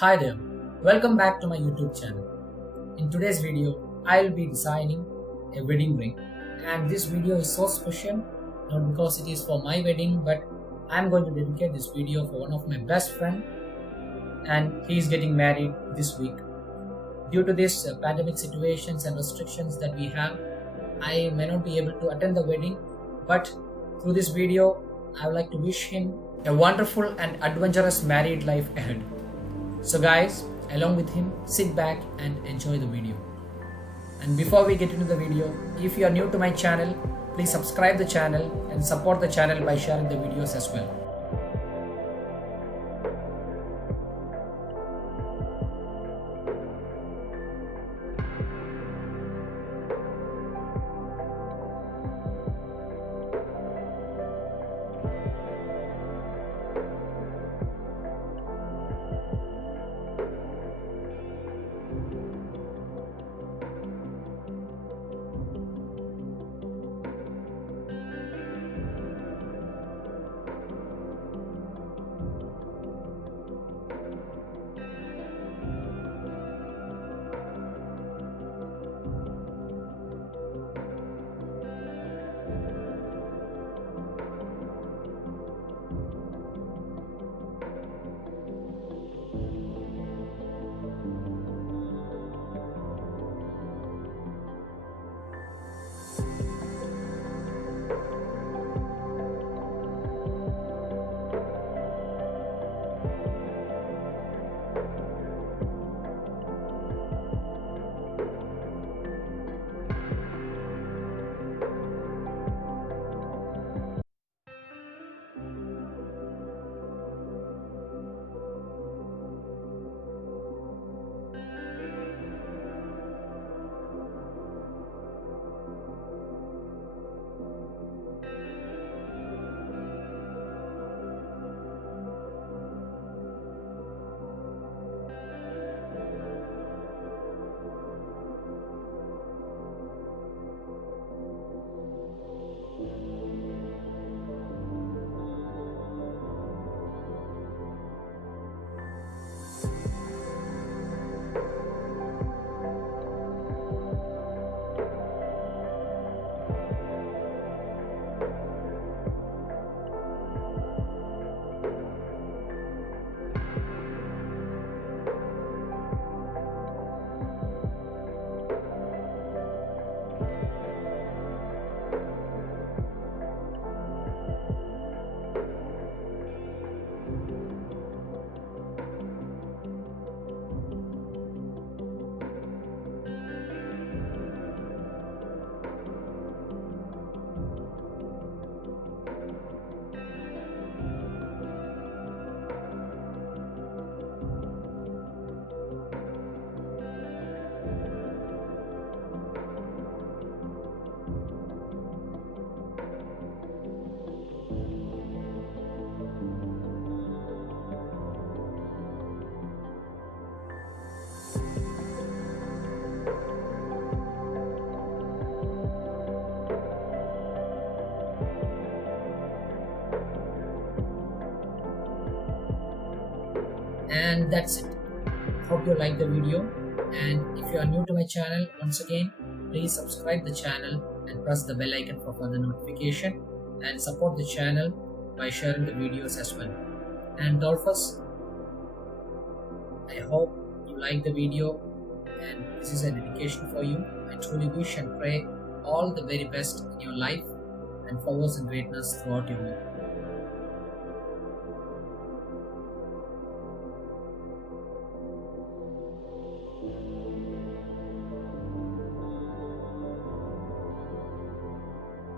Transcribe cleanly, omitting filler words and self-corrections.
Hi there, welcome back to my YouTube channel. In today's video, I'll be designing a wedding ring, and this video is so special not because it is for my wedding, but I'm going to dedicate this video for one of my best friend, and he is getting married this week. Due to this pandemic situations and restrictions that we have, I may not be able to attend the wedding, but through this video, I would like to wish him a wonderful and adventurous married life ahead. So guys, along with him, sit back and enjoy the video. And before we get into the video, if you are new to my channel, please subscribe the channel and support the channel by sharing the videos as well. And that's it. Hope you like the video, and if you are new to my channel, once again, please subscribe the channel and press the bell icon for further notification, and support the channel by sharing the videos as well. And Dolphus, I hope you like the video, and this is a dedication for you. I truly wish and pray all the very best in your life and forwards and greatness throughout your life.